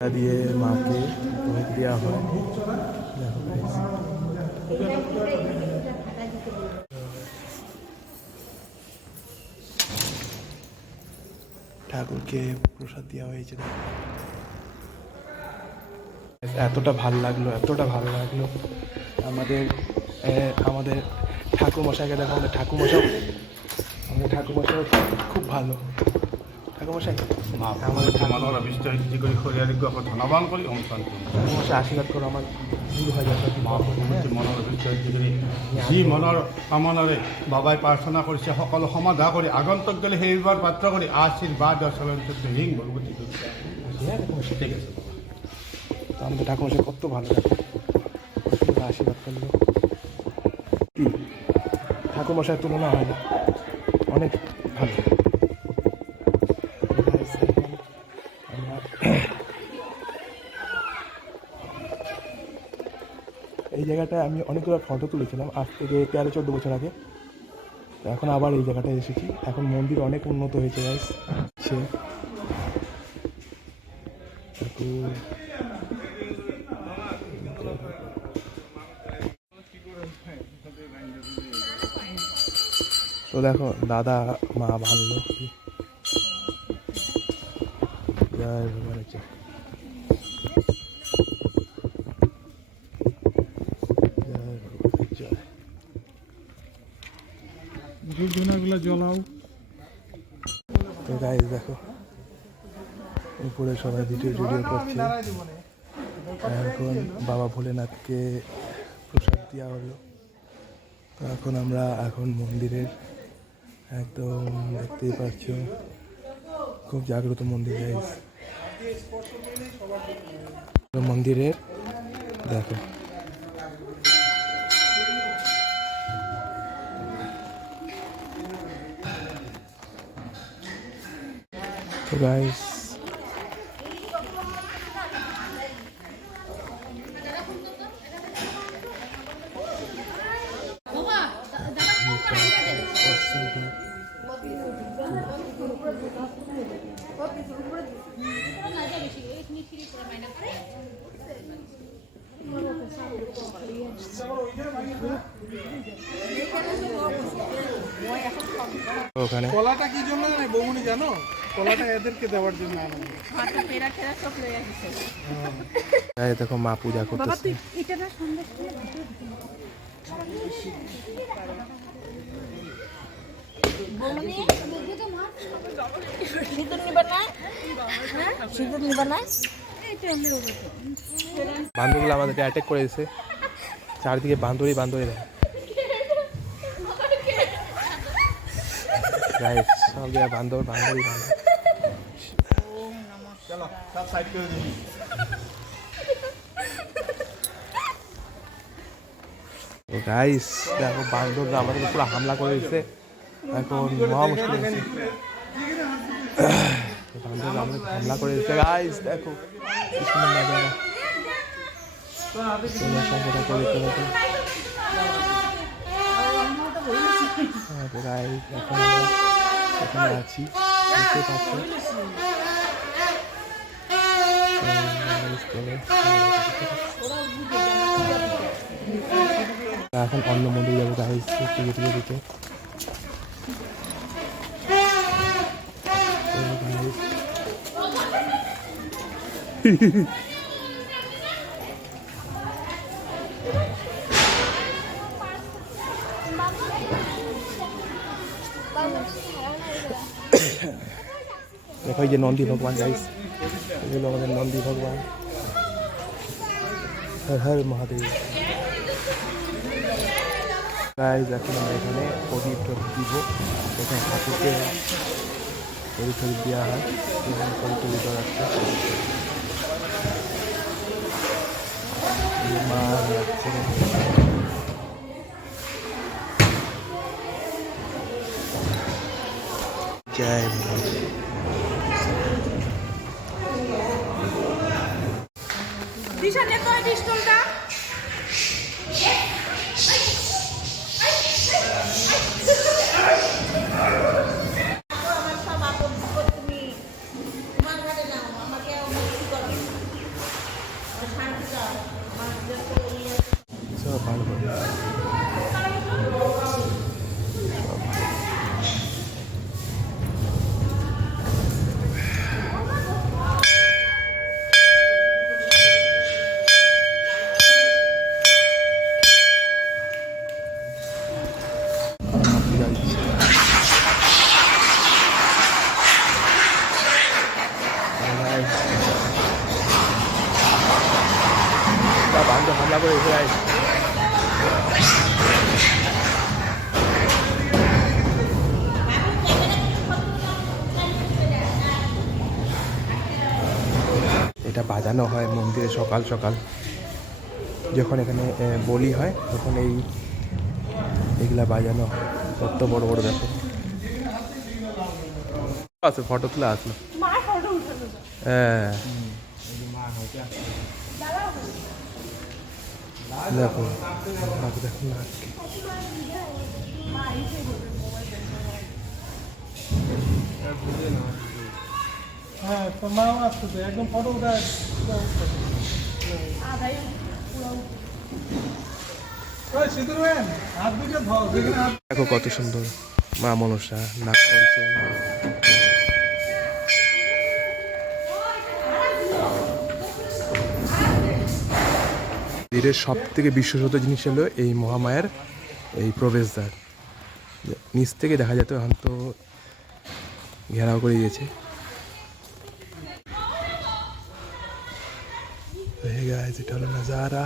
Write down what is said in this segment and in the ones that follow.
দিয়ে মাকে ভোগ দেওয়া হয়। ঠাকুরকে প্রসাদ দেওয়া হয়েছে। এতটা ভালো লাগলো, এতটা ভালো লাগলো। আমাদের আমাদের ঠাকুরমশাইকে দেখো, আমাদের ঠাকুরমশাই খুব ভালো। ঠাকুরমশাই আমাদের ঠাকুমারা বিস্তার করে হরিয়ারিজ্ঞ ধনবান করি অনুশান্তি ঠাকুরমশাই আশীর্বাদ করো আমার হিন্দু ভাই মা ভগৱতী মনৰ বিস্তাৰ কৰি যি মনৰ কামনাৰে বাবাই প্ৰাৰ্থনা কৰিছে সকলো সমাধা কৰি আগন্তুক গ'লে সেইবাৰ পাত্ৰ কৰি আশীৰ্বাদ হিং ভগৱতী ঠিক আছে। তো আমাদের ঠাকুরমশাই কত ভালো লাগে, আশীর্বাদ করলো। কি ঠাকুরমশাইয়ের তুলনা হয় না, অনেক ভালো। এই জায়গাটায় আমি অনেকগুলো ফটো তুলেছিলাম আজ থেকে 13-14 বছর আগে। তো এখন আবার এই জায়গাটায় এসেছি। এখন মন্দির অনেক উন্নত হয়েছে গাইস। তো দেখো দাদা মা ভাঙলো। জয় ভগবানের জয়। জ্বলাও। তো গাইস দেখো উপরে সবাই ভিডিও করছে। এখন বাবা ভোলেনাথকে প্রসাদ দেওয়া হলো। তো এখন আমরা মন্দিরের একদম দেখতেই পাচ্ছ খুব জাগ্রত মন্দির গাইস। মন্দিরের দেখো তো গাইস ওখানে কলাটা কি জন্য জানে বৌমনি জানো? কলাটা এদেরকে দেওয়ার জন্য দেখো মা পূজা করতেছে। বান্দরগুলো আমাদেরকে অ্যাটাক করে দিয়েছে, চারদিকে বান্দরই দেয়। সব জায়গায় বান্দরই। গাইস দেখো বান্দররা আমাদের পুরো হামলা করে দিচ্ছে। এখন মহা মুশকিল হচ্ছে, বান্দররা আমাদের হামলা করে দিচ্ছে। গাইস দেখো কি সুন্দর নজারা। সংকটা করে দিতে হবে। গাইস এখন আমরা এখানে আছি, দেখতে পাচ্ছ। এখন অন্য মন্দির যাবো গাইস, টিকে দিতে। দেখো এই যে নন্দী ভগবান গাইস, এগুলো আমাদের নন্দী ভগবান। হর হর মহাদেব। গাইস এখন আমরা এখানে প্রদীপ দিব, এখানে ঠাকুরকে প্রদীপ দেওয়া হয়। তৈরি করাচ্ছে মা যাচ্ছে। জয় কিন্তু হামলা করে এসে যায়। এটা বাজানো হয় মন্দিরে সকাল সকাল, যখন এখানে বলি হয় তখন এইগুলা বাজানো হয়। কত বড় বড় দেখো আছে, ফটো তোলা আসলো। হ্যাঁ দেখো দেখো না, হ্যাঁ তোর মাও আসতেছে একদম ফটো উঠা সিঁদুর ম্যান হাত দুটো ধর যেখানে হাত দেখো কত সুন্দর মা মনসা নাগ পঞ্চম। মন্দিরের সব থেকে বিশ্বসত জিনিস হলো এই মহামায়ার এই প্রবেশদ্বার, নিচ থেকে দেখা যেত, এখন তো ঘেরাও করে দিয়েছে। এটা হলো নাজারা।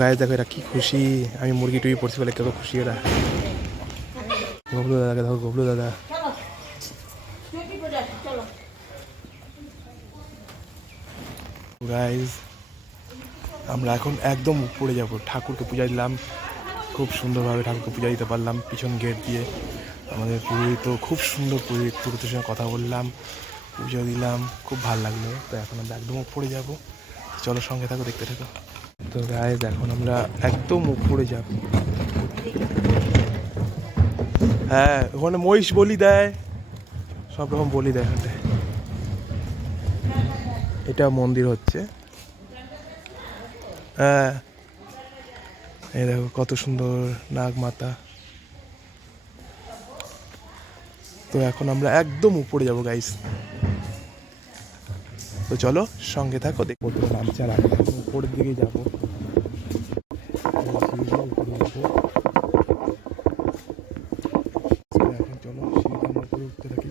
গায়ে দেখো এটা কি খুশি, আমি মুরগি টুই পড়ছি বলে কত খুশি ওরা। গবলু দাদাকে দেখো, গবলু দাদা। গাইজ আমরা এখন একদম উপরে যাব, ঠাকুরকে পূজা দিলাম, খুব সুন্দরভাবে ঠাকুরকে পূজা দিতে পারলাম পিছন গেট দিয়ে। আমাদের পুরোহিত খুব সুন্দর পুরোহিতের সঙ্গে কথা বললাম, পুজো দিলাম, খুব ভালো লাগলো। তো এখন আমরা একদম উপরে যাব, চলো সঙ্গে থাকো, দেখতে থাকো। তো গাইজ এখন আমরা একদম উপরে যাব। হ্যাঁ ওখানে মহিষ বলি দেয়, সব রকম বলি দেয় এখানটায়। এটা মন্দির হচ্ছে। হ্যাঁ এই দেখো কত সুন্দর নাগ মাতা। তো এখন আমরা একদম উপরে যাব গাইস, তো চলো সঙ্গে থাকো, দেখবো তো নামছে আর আমরা এখন উপরের দিকে যাবো। এখন চলো সিঁড়ি আমরা উপরে উঠতে থাকি।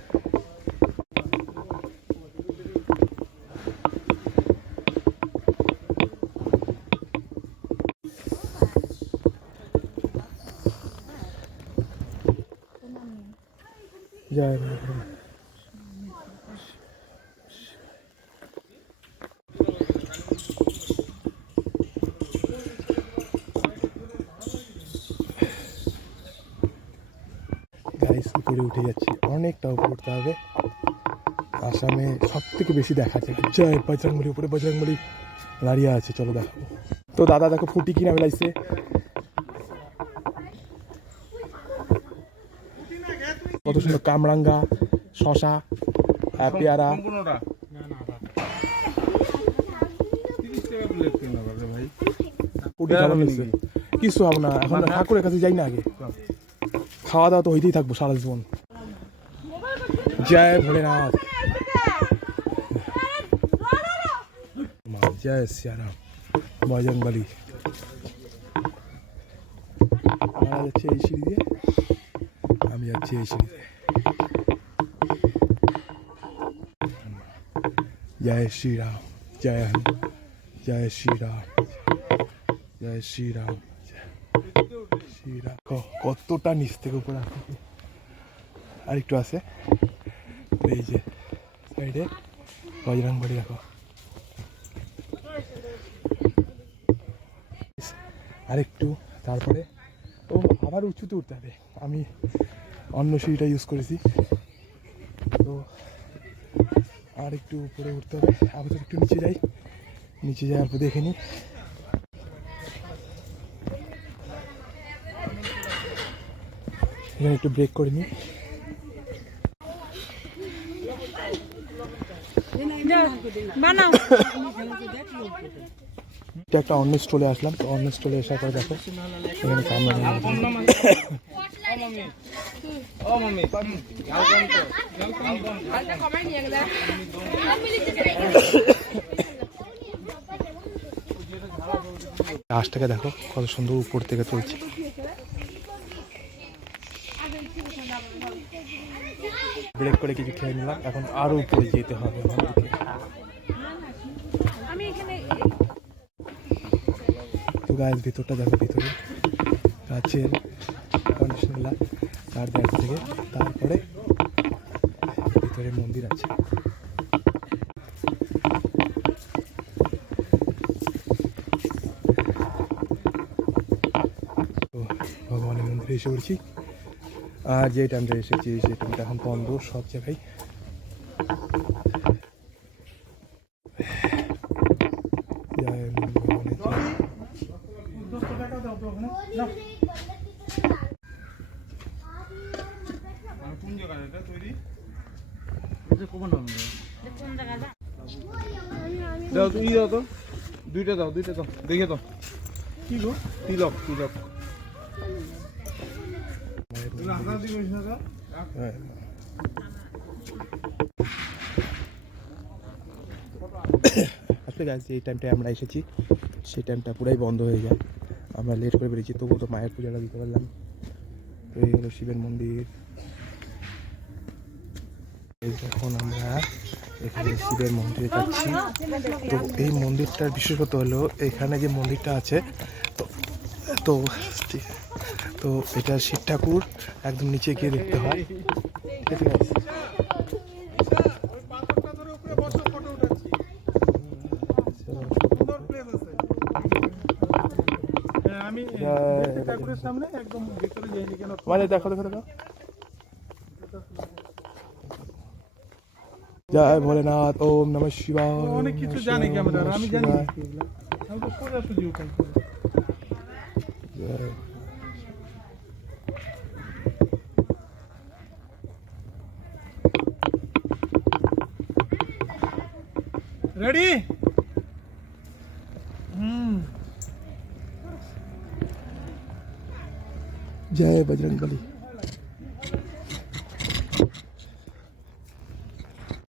জয় মা। গাইস উপরে উঠে যাচ্ছি, অনেকটা উপরে উঠতে হবে। আসামে সব থেকে বেশি দেখা যায় জয় বজরংবলী, উপরে বজরংবলী দাঁড়িয়ে আছে, চলো দেখাবো। তো দাদা দেখো ফুটি কিনা বেলাইছে, কত সুন্দর কামরাঙ্গা, শশা, পেয়ারা। কিছু হবো না, এখন ঠাকুরের কাছে যাই না, আগে খাওয়া দাওয়া তো হইতেই থাকবো সারা জীবন। জয় ভোলেনাথ, জয় সিয়ারাম, বজরংবলী। আমরা যাচ্ছি এই সিঁড়ি দিয়ে, আমি যাচ্ছি এই সিঁড়ি দিয়ে। জয় শ্রীরাম, জয় হনুমান, জয় শ্রীরাম, জয় শ্রীরাম, শ্রীরাম। কতটা নিচ থেকে উপরে আসছে, আর একটু আছে এই যে সাইডে বজরংবলী দেখো। আরেকটু তারপরে ও আবার উঁচুতে উঠতে হবে, আমি অন্য সিঁড়িটা ইউজ করেছি। তো আর একটু উপরে উঠতে হবে, আবার একটু নিচে যাই, নিচে যাওয়ার পর দেখে নিই। এখানে একটু ব্রেক করে নিই। একটা অন্য স্টলে আসলাম, তো অন্য স্টলে আসার পর দেখো এখানে কামরা গাছটাকে দেখো কত সুন্দর উপর থেকে তুলছে। ব্রেক করে কিছু খেয়ে নিলাম, এখন আরও উপরে যেতে হবে আমাদেরকে। তো গাছ ভিতরটা দেখো, ভিতরে গাছের কন্ডিশনার তার ব্যাগ থেকে, তারপরে ভিতরে মন্দির আছে। তো ভগবানের মন্দিরে এসে পড়েছি, আর যে টাইমটা এসেছি সেই টাইমটা এখন বন্ধ সব জায়গায়। জয় ভগবানের জয়। দাও তো, দাও তো, দুইটা দাও, দেখে দাও। কি গো? তিলক। হ্যাঁ। আসলে গাছ এই টাইমটায় আমরা এসেছি সেই টাইমটা পুরাই বন্ধ হয়ে যায়, আমরা লেট করে বেরিয়েছি, তবুও তো মায়ের পূজাটা দিতে পারলাম। তো এই হলো শিবের মন্দির। এখন আমরা এখানে শিবের মন্দিরে যাচ্ছি। তো এই মন্দিরটার বিশেষত হলো এখানে যে মন্দিরটা আছে, তো তো তো এটা শিব ঠাকুর, একদম নিচে গিয়ে দেখতে হয়। ঠিক আছে, ওই পাথরটা ধরে উপরে বসো, ফটো উঠাচ্ছি। সুন্দর প্লেস আছে। হ্যাঁ, আমি ঠাকুরের সামনে একদম ভিতরে যাইনি কেন? মানে দেখো। জয় ভোলেনাথ, ওম নমঃ শিবায়। ও অনেক কিছু জানে ক্যামেরার, আমি জানি না শিবায়। এগুলো। আমি তো সোজাসুজি উঠাই। জয়। রেডি? जय बजरंग बली।